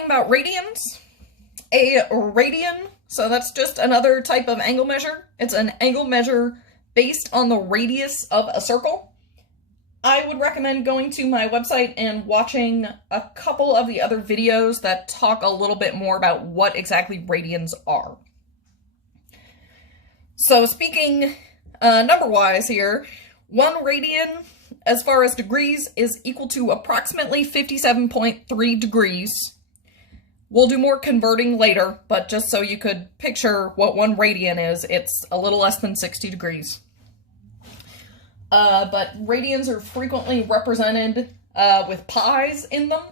talking about radians. A radian, so that's just another type of angle measure. It's an angle measure based on the radius of a circle. I would recommend going to my website and watching a couple of the other videos that talk a little bit more about what exactly radians are. So speaking number-wise here, 1 radian, as far as degrees, is equal to approximately 57.3 degrees. We'll do more converting later, but just so you could picture what 1 radian is, it's a little less than 60 degrees. But radians are frequently represented with pi's in them,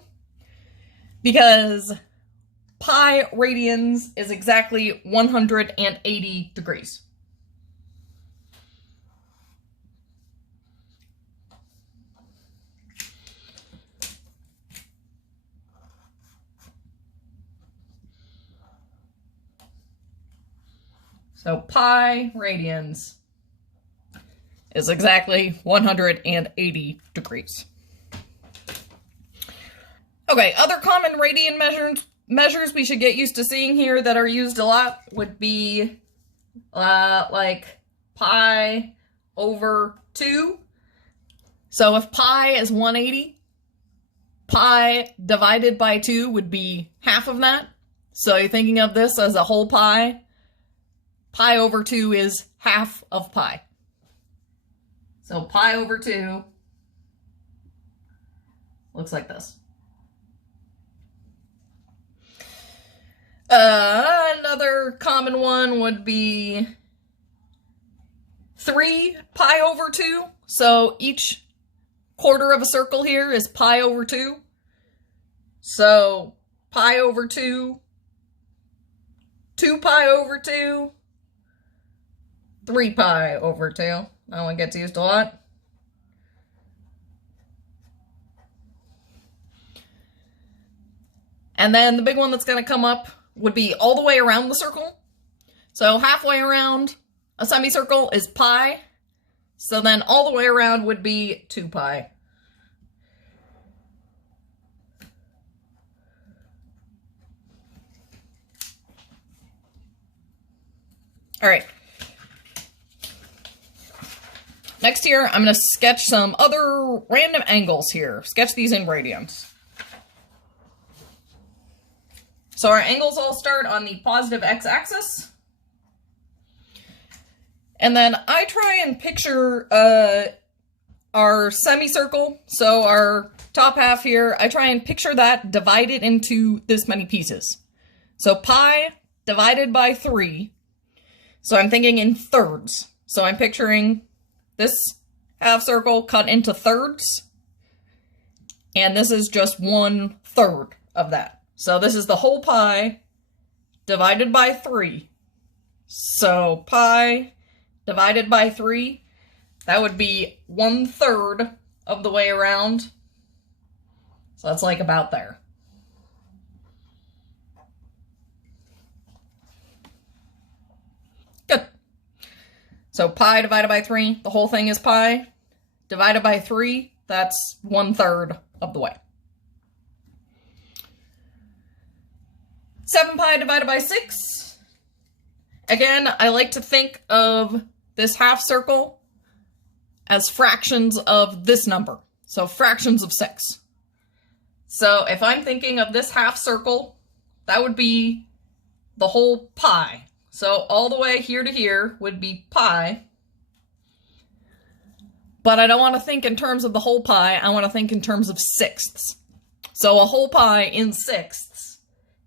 because pi radians is exactly 180 degrees. So pi radians is exactly 180 degrees. Okay, other common radian measures we should get used to seeing here that are used a lot would be like pi over 2. So if pi is 180, pi divided by 2 would be half of that. So you're thinking of this as a whole pi. Pi over 2 is half of pi. So pi over 2 looks like this. Another common one would be 3 pi over 2. So each quarter of a circle here is pi over 2. So pi over 2, 2 pi over 2, 3 pi over 2. That one gets used a lot. And then the big one that's going to come up would be all the way around the circle. So halfway around a semicircle is pi. So then all the way around would be 2 pi. All right. Next here, I'm going to sketch some other random angles here. Sketch these in radians. So our angles all start on the positive x-axis. And then I try and picture our semicircle. So our top half here, I try and picture that divided into this many pieces. So pi divided by 3. So I'm thinking in thirds. So I'm picturing this half circle cut into thirds, and this is just 1/3 of that. So this is the whole pi divided by 3. So pi divided by 3, that would be 1/3 of the way around. So that's like about there. So pi divided by 3, the whole thing is pi. Divided by 3, that's 1/3 of the way. 7 pi divided by 6. Again, I like to think of this half circle as fractions of this number. So fractions of 6. So if I'm thinking of this half circle, that would be the whole pi. So all the way here to here would be pi. But I don't want to think in terms of the whole pi. I want to think in terms of sixths. So a whole pi in sixths.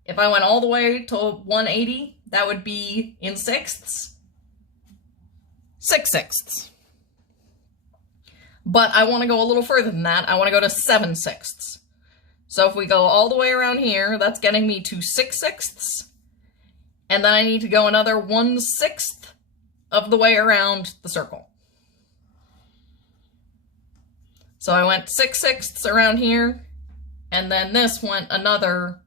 If I went all the way to 180, that would be in sixths 6/6. But I want to go a little further than that. I want to go to 7/6. So if we go all the way around here, that's getting me to 6/6. And then I need to go another 1/6 of the way around the circle. So I went 6/6 around here, and then this went another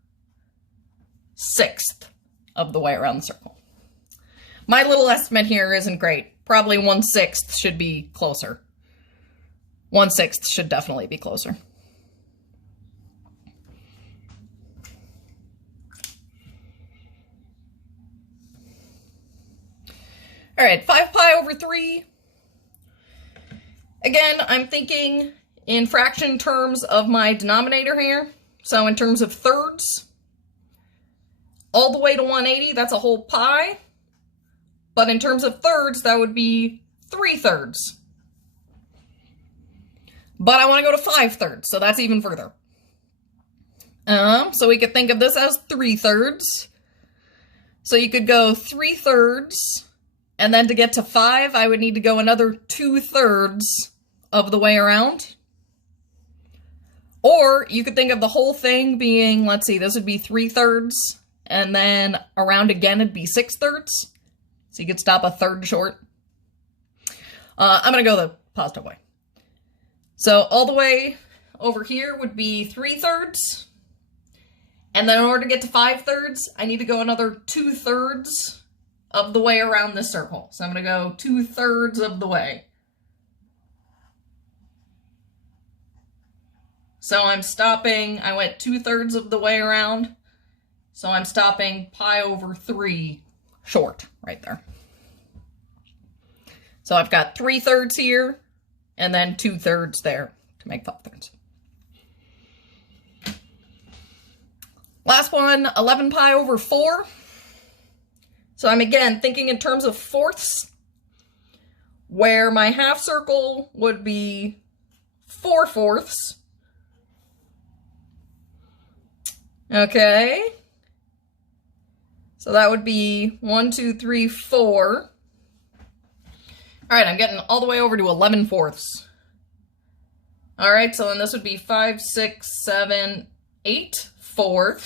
1/6 of the way around the circle. My little estimate here isn't great. Probably 1/6 should be closer. 1/6 should definitely be closer. All right, 5 pi over 3. Again, I'm thinking in fraction terms of my denominator here. So in terms of thirds, all the way to 180, that's a whole pi. But in terms of thirds, that would be 3/3. But I want to go to 5/3, so that's even further. So we could think of this as 3/3. So you could go 3/3, and then to get to 5, I would need to go another 2/3 of the way around. Or you could think of the whole thing being, let's see, this would be 3/3, and then around again it'd be 6/3. So you could stop a third short. I'm going to go the positive way. So all the way over here would be 3/3. And then in order to get to 5/3, I need to go another 2/3 of the way around this circle. So I'm going to go 2/3 of the way. So I'm stopping, I went 2/3 of the way around. So I'm stopping pi over 3 short right there. So I've got 3/3 here, and then 2/3 there to make 5/3. Last one, 11 pi over 4. So I'm again thinking in terms of fourths, where my half circle would be 4/4. Okay. So that would be 1, 2, 3, 4. All right, I'm getting all the way over to 11/4. All right, so then this would be 5, 6, 7, 8/4.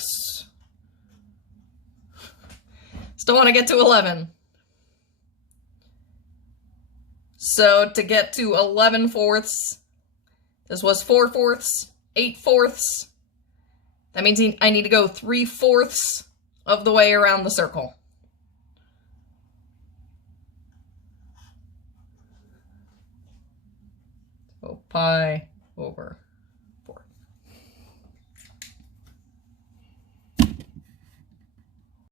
Still want to get to 11. So to get to 11/4, this was 4/4, 8/4. That means I need to go 3/4 of the way around the circle. So pi over